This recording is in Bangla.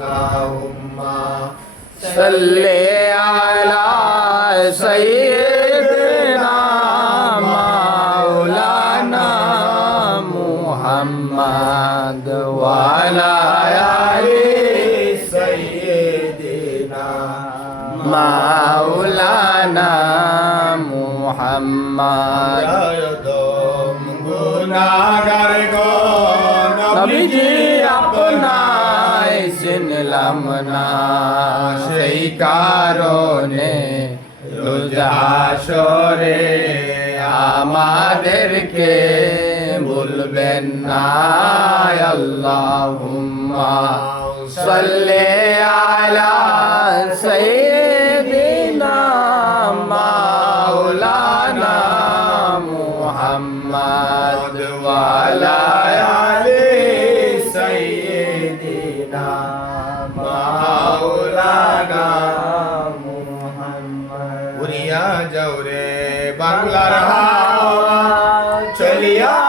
اللهم صل على سيدنا مولانا محمد وعلى آل سيدنا مولانا محمد গুনাহগার গো নবীজি আপনায় চিনলাম না, সেই কারণে রোজ হাসরে আমাদেরকে ভুলবেন না। আল্লাহুম্মা সাল্লি আলা সাইয়্যিদিনা মাওলানা মুহাম্মদ ওয়া আলা আলি সাইয়্যিদিনা মাওলানা মুহাম্মদ। উড়িয়া যাও রে বাংলার